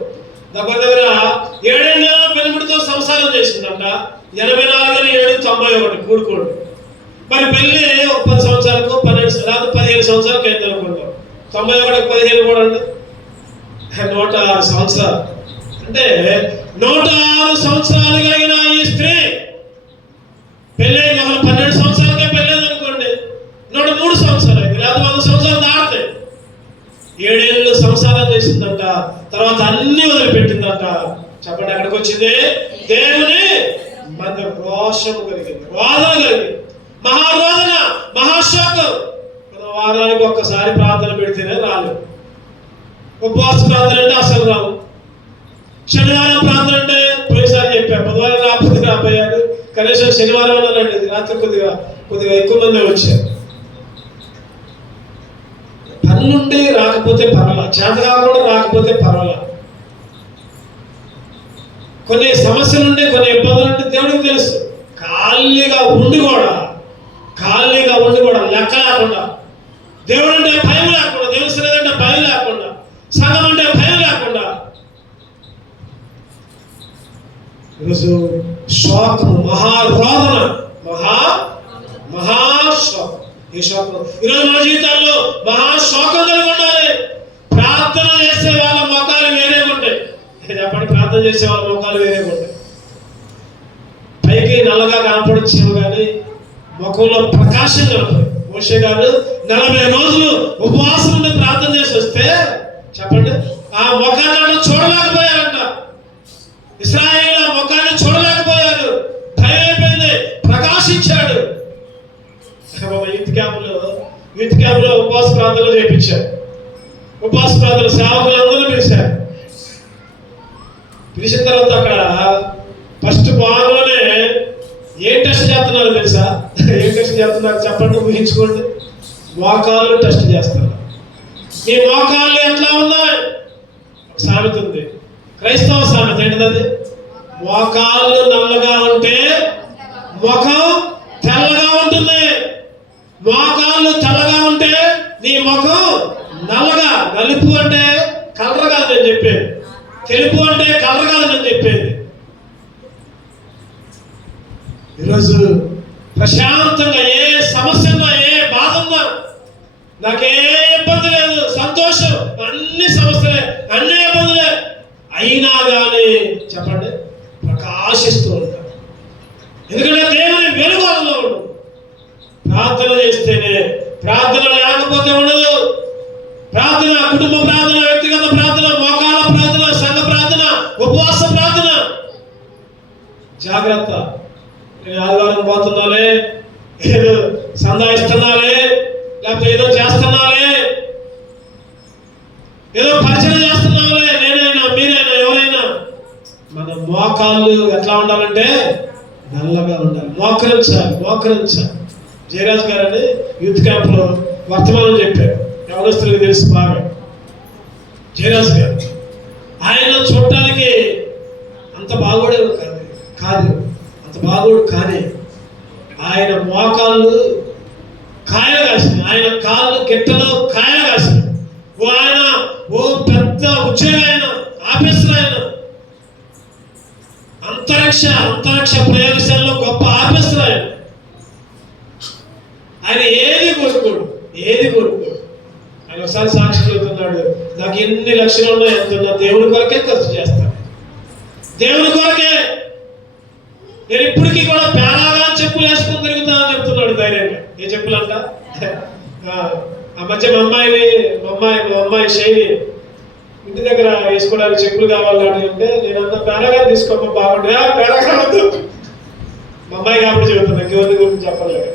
దగ్గర 7 ఏళ్ళలో పెనిమిటితో సంసారం చేసిందంట. 84 7 91 కూడుకోండి. మరి పెళ్లి ఒక 10 సంవత్సరాలకు 15 సంవత్సరాలకు అయింది అనుకుంటాం. 91 15 కూడా అంటే 106 సంవత్సరాలు. అంటే 106 సంవత్సరాలు కలిగిన ఈ స్త్రీ పెళ్ళి 12 సంవత్సరాలకే పెళ్ళేది అనుకోండి, 103 సంవత్సరాలు అయితే లేదా 100 సంవత్సరాలు దాటితే 7 ఏళ్ళు సంసారం చేసిందంట. తర్వాత అన్ని వదిలిపెట్టిందంట. చెప్పండి ఎక్కడికి వచ్చింది? దేవుని మధ్య రోషము కలిగింది, రోదన కలిగింది, మహారోదన, మహాశోకం. మనం వారానికి ఒక్కసారి ప్రార్థన పెడితేనే రాలేదు. ఉపవాస ప్రార్థన అంటే అసలు రావు. శనివారం ప్రార్థన అంటే పోయిసారి చెప్పా, బుధవారం రాకపోతే రాబోయారు. కనీసం శనివారం అన్నారండి. రాత్రి కొద్దిగా ఎక్కువ మంది వచ్చారు. పనులుండి రాకపోతే పర్వాలా, చేత కాకుండా రాకపోతే పర్వాలా. కొన్ని సమస్యలుంటే, కొన్ని ఇబ్బందులుంటే దేవుడికి తెలుసు. ఖాళీగా ఉండి కూడా లెక్క లేకుండా, దేవుడు అంటే భయం లేకుండా, దేవుని సన్నిధి అంటే భయం లేకుండా, సంఘం అంటే భయం లేకుండా ఈరోజు శోకం, మహారోదన, మహాశోకం. ఈ శోకం ఈరోజు మన జీవితాల్లో మహాశోకం కలిగి ఉండాలి. ప్రార్థన చేసే వాళ్ళ మొఖాలు వేరే ఉంటాయి. చెప్పండి, ప్రార్థన చేసే వాళ్ళ మొఖాలు వేరే ఉంటాయి. పైకి నల్లగా కనపడచ్చేమో కానీ ముఖంలో ప్రకాశం కనపడదు. మోషే గారు 40 రోజులు ఉపవాసం ఉండి ప్రార్థన చేసి వస్తే చెప్పండి ఆ ముఖాన్ని చూడలేకపోయారంట. ఇశ్రాయేలు ఆ ముఖాన్ని చూడలేకపోయారు. భయం అయిపోయింది. ప్రకాశించాడు. యూత్ క్యాంపులో ఉపవాస ప్రార్థనలు చేయించారు. ఉపవాస ప్రార్థన సేవకులందరూ పిలిచారు. పిలిచిన తర్వాత అక్కడ ఫస్ట్ బాగానే ఏం టెస్ట్ చేస్తున్నారు తెలుసా? ఏం టెస్ట్ చేస్తున్నారు చెప్పండి, ఊహించుకోండి. మోకాళ్ళు టెస్ట్ చేస్తారు. మీ మోకాళ్ళు ఎట్లా ఉన్నాయి? సామెత ఉంది, క్రైస్తవ సామెత. ఏంటది? మోకాళ్ళు నల్లగా ఉంటే ముఖం తెల్లగా ఉంటుంది. మోకాళ్ళు తెల్లగా ఉంటే నీ ముఖం నల్లగా. నలుపు అంటే కలర్ కాదు నేను చెప్పేది, తెలుపు అంటే కలర్ కాదు నేను చెప్పేది. ఈరోజు ప్రశాంతంగా ఏ సమస్య ఉన్నా, ఏ బాధ ఉన్నా, నాకే ఇబ్బంది లేదు, సంతోషం, అన్ని సమస్యలే, అన్ని ఇబ్బందులే అయినా కానీ చెప్పండి ప్రకాశిస్తూ ఉంటారు. ఎందుకంటే దేవుని వెలుగు అందులో ఉండదు. ప్రార్థన చేస్తేనే, ప్రార్థన లేకపోతే ఉండదు. ప్రార్థన, కుటుంబ ప్రార్థన, వ్యక్తిగత ప్రార్థన, మోకాల ప్రార్థన, సంఘ ప్రార్థన, ఉపవాస ప్రార్థన. జాగ్రత్త. నేను ఆదివారం పోతున్నాలే, ఏదో సందాయిస్తున్నాలే, లేకపోతే ఏదో చేస్తున్నాలే, ఏదో పరిచయం చేస్తున్నాలే, నేనైనా మీరైనా ఎవరైనా మన మోకాళ్ళు ఎట్లా ఉండాలంటే నల్లగా ఉండాలి. మోకరించాలి. జయరాజ్ గారని యూత్ క్యాంప్లో వర్తమానం చెప్పారు. యవనస్తులకు తెలుసు బాగా. జయరాజ్ గారు ఆయన చూడటానికి అంత బాగోడేవి కాదు, అంత బాగోడు కానీ ఆయన మోకాళ్ళు కాయలు కాసినాయి. ఆయన కాళ్ళు గిట్టలో కాయలు కాసినాయి. ఆయన పెద్ద ఉద్యోగం, ఆఫీసర్. ఆయన అంతరిక్ష ప్రయోగశాలలో గొప్ప ఆఫీసర్. ఆయన ఏది కోరుకోడు. ఆయన ఒకసారి సాక్షి చెబుతున్నాడు, నాకు ఎన్ని లక్షలు ఉన్నాయి అంటున్నా, దేవుని కొరకే ఖర్చు చేస్తాను, దేవుని కొరకే. నేను ఇప్పటికీ కూడా పేరాగా చెప్పులు వేసుకుని తిరుగుతా అని చెప్తున్నాడు ధైర్యంగా. ఏ చెప్పులు అంట? ఆ మధ్య మా అమ్మాయి శైలి ఇంటి దగ్గర వేసుకోవడానికి చెప్పులు కావాలని అంటే నేనంతా పేరాగా తీసుకోమా బాగుండే. పేరాగా వద్దు, మా అమ్మాయి కాబట్టి చెబుతున్నా, ఇంకెవరి గురించి చెప్పలేదు.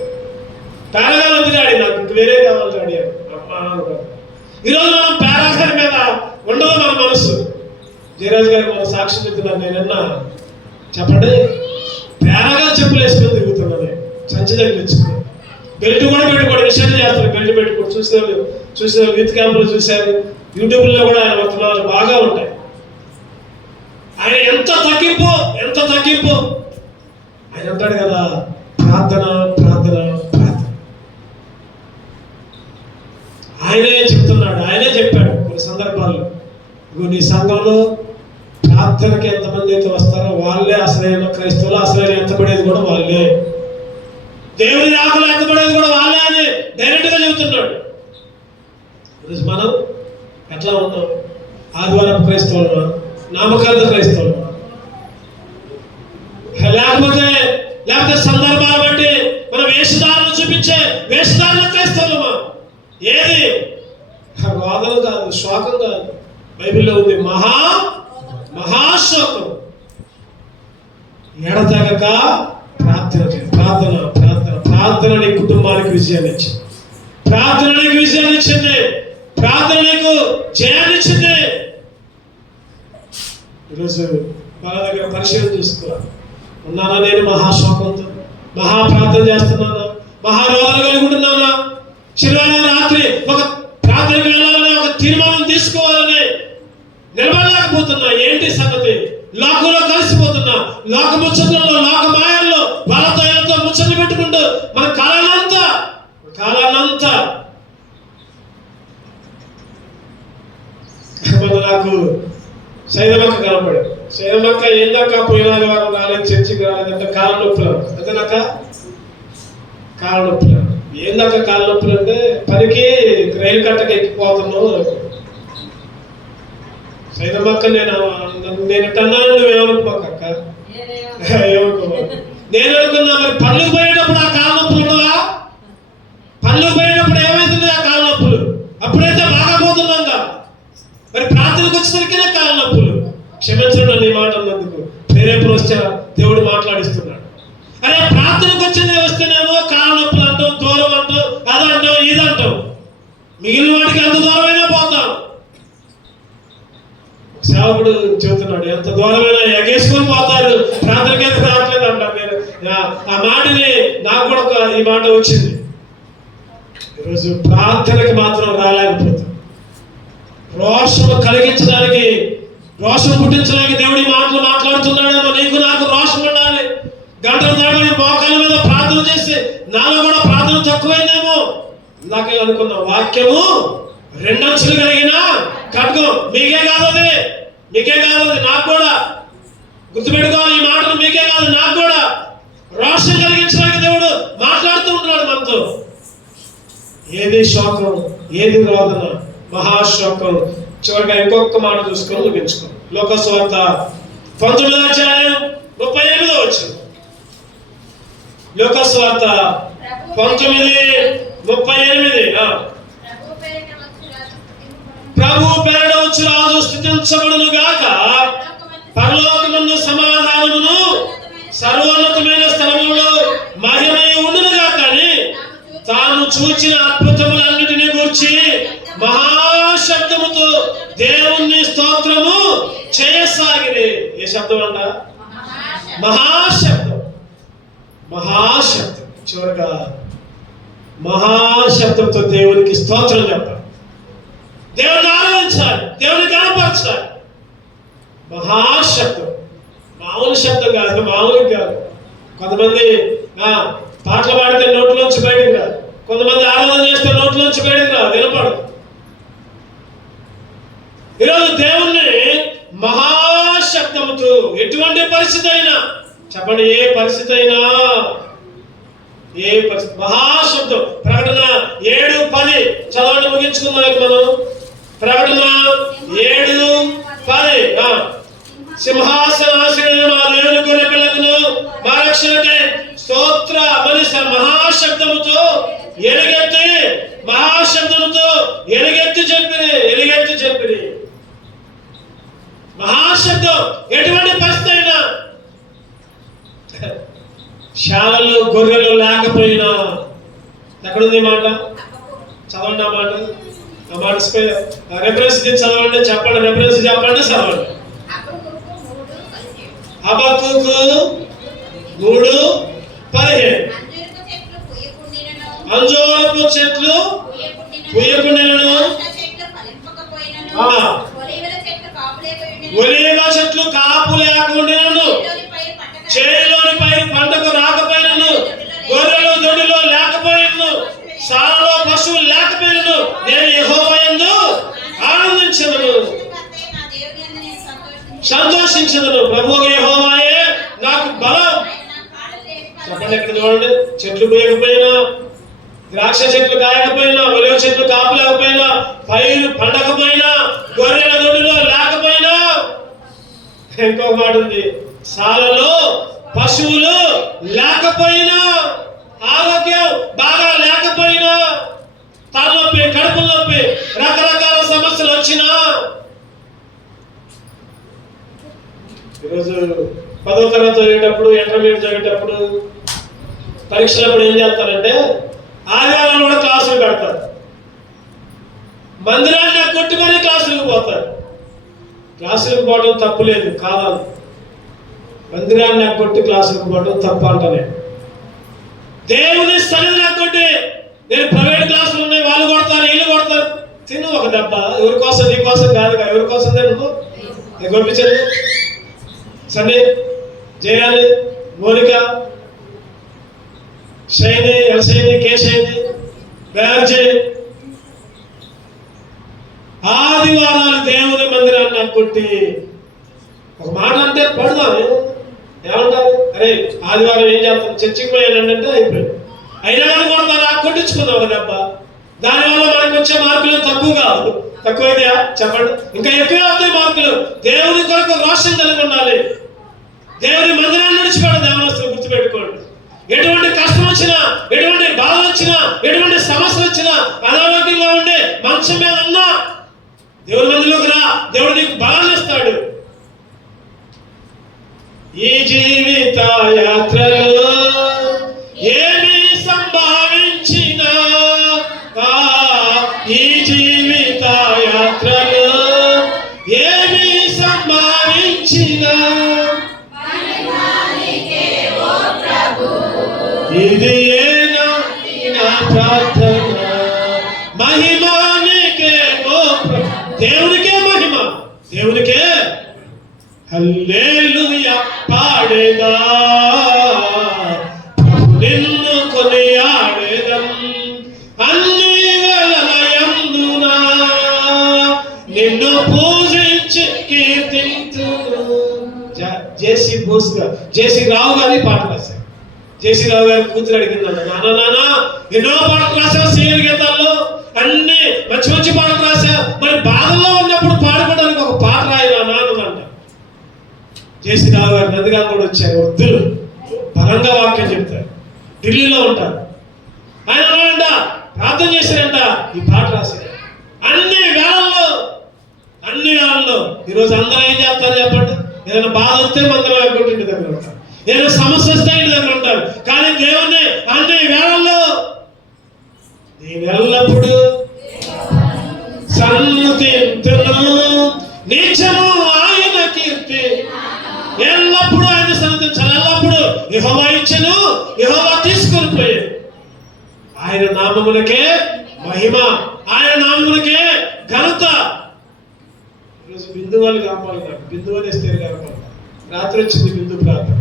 పేరాగా వద్దు డాడీ, నాకు ఇంక వేరే కావాలి డాడీ అని. అమ్మా అనుకోవాలి. ఈరోజు మనం పేరాగారి మీద ఉండదు మన మనసు. జయరాజు గారు మన సాక్షి చెప్తున్నారు, నేనన్నా చెప్పండి, పేరాగా చెప్పులు వేసుకొని తిరుగుతున్నాను, సంచి తగిలించుకుని బెల్ట్ కూడా పెట్టుకోండి, నిషేధం చేస్తారు, బెల్ట్ పెట్టుకోండి. చూసారు యూత్ క్యాంపులు చూశారు, యూట్యూబ్లో కూడా ఆయన వర్తమానాలు బాగా ఉంటాయి. ఆయన ఎంత తగ్గింపు ఆయన అంటాడు కదా, ప్రార్థన ప్రార్థన ప్రార్థన. ఆయనే చెప్తున్నాడు, ఆయనే చెప్పాడు కొన్ని సందర్భాల్లో, నీ సంఘంలో ప్రార్థనకి ఎంతమంది అయితే వస్తారో వాళ్ళే అసలైన క్రైస్తవులు, అసలైన ఎత్తబడేది కూడా వాళ్ళే, దేవుని రాకలు ఎత్తబడేది కూడా వాళ్ళే అని డైరెక్ట్ గా చెబుతున్నాడు. ఈరోజు మనం ఎట్లా ఉన్నాం? ఆదివారం క్రైస్తవులమా, నామకార్థ క్రైస్తవులమా, లేకపోతే సందర్భాలు బట్టి మన వేషధారణ చూపించే వేషధారణ క్రైస్తవులమా? ఏది? వాదన కాదు, శోకం కాదు. బైబిల్లో ఉంది మహాశోకం. ఎడతెగక ప్రార్థన ప్రార్థన ప్రార్థన ప్రార్థన నీ కుటుంబానికి విజయాన్ని ఇచ్చింది, ప్రార్థన నీకు విజయాన్ని ఇచ్చింది, ప్రార్థన నీకు జయాన్ని ఇచ్చింది. ఈరోజు వాళ్ళ దగ్గర పరిశీలన చేసుకోవాలి. ఉన్నానా నేను మహాశోకంతో, మహాప్రార్థన చేస్తున్నానా, మహారోధన కలిగి ఉంటున్నానా? శనివారం రాత్రి ఒక ప్రార్థనకు వెళ్ళాలని ఒక తీర్మానం తీసుకోవాలని నిలబడలేకపోతున్నా. ఏంటి సంగతి? లోకంలో కలిసిపోతున్నా, లోక ముచ్చట్లలో, లోక మాయల్లో వాళ్ళతో వీళ్ళతో ముచ్చట్లు పెట్టుకుంటూ మన కాలాన్నంతా నాకు సైదమక్క కనపడాడు. సైదమక్క ఏందక్క పోయిన వారం రాలేదు, చర్చికి రాలేదంటే కాళ్ళ నొప్పులు అంతేనాక, కాళ్ళ నొప్పులు. ఏందక్క కాళ్ళ నొప్పులు అంటే పనికి రైలు కట్టకి ఎక్కిపోతున్నావు. సైదమక్క నేను ఎట్టన్నాను, నువ్వేమనుకోక ఏమనుకో. నేను అనుకున్నా మరి పనులకు పోయేటప్పుడు ఆ కాళ్ళ నొప్పులు ఉండవా? పనులకు పోయేటప్పుడు ఏమైతుంది ఆ కాళ్ళ నొప్పులు? అప్పుడైతే బాగా పోతున్నాగా, మరి ప్రార్థనకు వచ్చేసరికి కాళ్ళ నొప్పులు. క్షమించండి నీ మాట అన్నందుకు, ప్రేరేపణ వస్తే దేవుడు మాట్లాడిస్తున్నాడు. అరే ప్రార్థనకు వచ్చింది వస్తేనేమో కాళ్ళ నొప్పులు అంటాం, దూరం అంటాం, అదంటాం ఇదంటాం, మిగిలిన వాటికి ఎంత దూరమైనా పోతాం. సేవకుడు చెబుతున్నాడు, ఎంత దూరమైనా ఎగేసుకొని పోతారు, ప్రార్థనకి ఎంత రావట్లేదు అంటారు. నేను ఆ మాటని నాకు కూడా ఈ మాట వచ్చింది. ఈరోజు ప్రార్థనకి మాత్రం రాలేకపోతాం. రోషం కలిగించడానికి, రోషం పుట్టించడానికి దేవుడి మాటలు మాట్లాడుతున్నాడేమో. నీకు నాకు రోషం ఉండాలి. గంటల తరబడి మోకాళ్ళ మీద ప్రార్థన చేసి నాలో కూడా ప్రార్థన తక్కువైందేమో. ఇందాకే అనుకున్న వాక్యము రెండంచులు కలిగిన ఖడ్గం. మీకే కాదు అది, నాకు కూడా గుర్తుపెట్టుకోవాలి. ఈ మాటలు మీకే కాదు, నాకు కూడా రోషం కలిగించడానికి దేవుడు మాట్లాడుతూ ఉంటున్నాడు మనతో. ఏది శోకం, ఏది రోదన, మహాశోకం. చివరిగా ఇంకొక మాట చూసుకొని ముగించుకో. లోకసువార్త 19వ అధ్యాయం 38వ వచనం. లోకసువార్త 19:38. ప్రభు పేరిట వచ్చు రాజు స్తుతించబడును గాక, పరలోకమందు సమాధానమును సర్వోన్నతమైన స్థలములో మహిమయు ఉండును గాక అని తాను చూచిన అద్భుతములన్నిటిని గూర్చి మహాశబ్దముతో దేవుణ్ణి స్తోత్రము చేయసాగిరి. ఏ శబ్దం అంట? మహాశబ్దం. చివరిగా మహాశబ్దంతో దేవునికి స్తోత్రం చెప్పాలి, దేవుని ఆరాధించాలి, దేవుని కనపరచాలి. మహాశబ్దం, మామూలు శబ్దం కాదు, మామూలు కాదు. కొంతమంది పాటలు పాడితే నోట్లోంచి బయటకు రాదు, కొంతమంది ఆరాధన చేస్తే నోట్లోంచి బయటకు రాదు, వినపడదు. ఈరోజు దేవుణ్ణి మహాశబ్దముతో, ఎటువంటి పరిస్థితి అయినా చెప్పండి, ఏ పరిస్థితి అయినా, మహాశబ్దం. ప్రకటన 7:10 చదవండి, ముగించుకుందాం మనం. ప్రకటన 7:10. సింహాసనాసీనుడైన మా దేవుని గొర్రె పిల్లకును మా రక్షణకై స్తోత్ర మనిషి మహాశబ్దముతో ఎలుగెత్తి, మహాశబ్దముతో ఎలుగెత్తి చెప్పిరి. మహాశబ్దం ఎటువంటి పరిస్థితి అయినా, శాలలు గొర్రెలు లేకపోయినా. ఎక్కడుంది మాట? చదవండి ఆ మాట. రెఫరెన్స్ చదవండి, చెప్పండి. రెఫరెన్స్ చెప్పండి, చదవండి. హబక్కూకు 3:15. అంజూరపు చెట్లు పూయకుండినను, ఒలీవ చెట్లు కాపు లేకుండినను, చేలోని పైరు పంటకు రాకపోయినను, గొర్రెలు దొడ్డిలో లేకపోయినను, సాలలో పశువులు లేకపోయినను, నేను యెహోవా యందు ఆనందించెదను, సంతోషించెదను. ప్రభువు యెహోవాయే నాకు బలం. చెప్పండి, ఇక్కడ చూడండి. చెట్లు పూయకపోయినా, ద్రాక్ష చెట్లు కాయకపోయినా, ఒలివ చెట్లు కాపు లేకపోయినా, పైరు పండకపోయినా, గొర్రెల దొడ్డిలో లేకపోయినా, ఇంకొక మాట ఉంది, సాలలో పశువులు లేకపోయినా, ఆరోగ్యం బాగా లేకపోయినా, తలనొప్పి, కడుపు నొప్పి, రకరకాల సమస్యలు వచ్చినా. ఈరోజు 10వ తరగతి చదివేటప్పుడు, ఇంటర్మీడియట్ చదివేటప్పుడు, పరీక్షలప్పుడు ఏం చేస్తారంటే ఆదివారం కూడా క్లాసులు పెడతారు. మందిరాన్ని కొట్టుకొని క్లాసులకు పోతారు. క్లాసులకు పోవడం తప్పు లేదు, కావాలి. మందిరాన్ని కొట్టి క్లాసులకు పోవడం తప్పు అంటనే. దేవుని సన్నిధిని కొట్టి, నేను ప్రైవేట్ క్లాసులు ఉన్నాయి, వాళ్ళు కొడతారు, వీళ్ళు కొడతారు, తిను ఒక దెబ్బ. ఎవరి కోసం? నీ కోసం కాదు, ఎవరి కోసం తిను. గొప్పించండి. సన్నీ, జయాలి, మోనిక, శైని, ఎల్సైని, కేశైని, బ్యార్జీ, ఆదివారాలు దేవుని మందిరాన్ని కొట్టి ఒక మాట అంటే పడదాం. ఏమంటారు? అరే ఆదివారం ఏం చేస్తాం, చర్చికి పోయానంటే అయిపోయింది. అయినా కానీ కొడతారా? కొట్టించుకుందాం ఒక దెబ్బ. దానివల్ల మనకు వచ్చే మార్కులు తక్కువ కాదు. తక్కువైతే చెప్పండి, ఇంకా ఎక్కువ అవుతాయి మార్కులు. దేవుని కొరకు రోషం కలిగి ఉండాలి. దేవుని మందిరాన్ని నడిచిపోవడం దేవనస్తులు గుర్తుపెట్టుకోండి. ఎటువంటి కష్టం వచ్చినా, ఎటువంటి బాధ వచ్చినా, ఎటువంటి సమస్యలు వచ్చినా, అనారోగ్యంగా ఉండే మంచం మీద ఉన్నా దేవుని మందిలోకి రా, దేవుడు నీకు బలాన్ని ఇస్తాడు. ఈ జీవిత యాత్రలో ఏమి సంభవించినా, ఈ జీవిత యాత్రలో ఏమి సంభవించినా, ఇది నా ప్రార్థన, మహిమానికే దేవునికే మహిమ, దేవునికే హల్లెలూయా పాడేదా, నిన్ను కొనియాడేదం అన్ని వేళలయందునా, నిన్ను పూజించి కీర్తింతును. జేసీ రావు గారి పాట రాశారు. జేసీ రావు గారి కూతురు అడిగిందన్న, నాన్న ఎన్నో పాటలు రాశావు, సీనియర్ గీతాల్లో అన్ని మంచి మంచి పాటలు రాశా, మరి బాధల్లో ఉన్నప్పుడు పాడుకోవడానికి ఒక పాట రాయి నాన్నంట. జేసీ రావు గారు నందిగా కూడా వచ్చారు. వద్దులు బలంగా వాక్యం చెప్తారు. ఢిల్లీలో ఉంటారు ఆయన. అన్నాడంట, ప్రార్థన చేశారంట, ఈ పాట రాశారు. అన్ని వేళల్లో ఈరోజు అందరూ ఏం చేస్తారు చెప్పండి? ఏదైనా బాధ వస్తే మందిరం అనుకుంటే ఇంటి దగ్గర ఉంటారు, ఏదైనా సమస్య వస్తే ఇంటి దగ్గర ఉంటారు. కానీ దేవుణ్ణి అన్ని వేళల్లో నేను ఎల్లప్పుడూ సన్నుతింతును, నిత్యము ఆయన కీర్తి. ఎల్లప్పుడూ ఆయన సన్నుతించాలి. ఎల్లప్పుడూ యెహోవా ఇచ్చెను, యెహోవా తీసుకొని పోయాడు. ఆయన నామమునకే మహిమ, ఆయన నామమునకే ఘనత. ఈరోజు బిందు వాళ్ళు కాపాలి, నాకు బిందు అనేస్తే కాపాలి. రాత్రి వచ్చింది బిందు ప్రార్థన,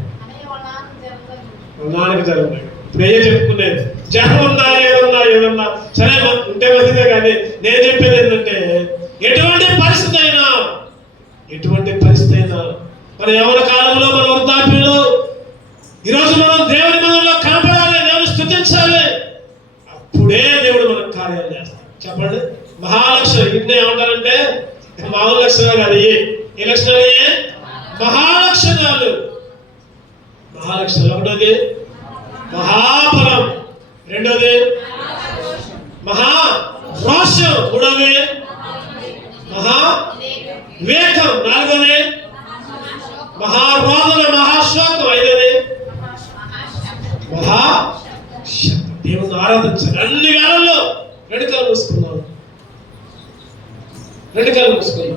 నాన్నకి జరుగుతుంది. ఇప్పుడు ఏ చెప్పుకునేది జనం ఉన్నా ఏదన్నా సరే ఉంటే మంచిదే. కానీ నేను చెప్పేది ఏంటంటే, ఎటువంటి పరిస్థితి అయినా మన యవ్వన కాలంలో, మన వృద్ధాప్యంలో, ఈరోజు మనం దేవుని మనలో కనపడాలి, దేవుని స్తుతించాలి. అప్పుడే దేవుడు మనకు కార్యాలు చేస్తాడు. చెప్పండి, మహాలక్షణాలు ఇన్ని ఏమంటారంటే మామూలు లక్షణాలు కాదు. ఏ లక్షణాలు? మహాలక్షణాలు. ఒకటోది మహాబలం, రెండోది మహారోషం, మూడోది మహావేగం, నాలుగోది మహారోదన, మహాశోకం, ఐదోది దేవుని ఆరాధించాలి. అన్ని వేళల్లో వెనుకలు మూసుకో. రెండు కళ్ళు మూసుకుందాం.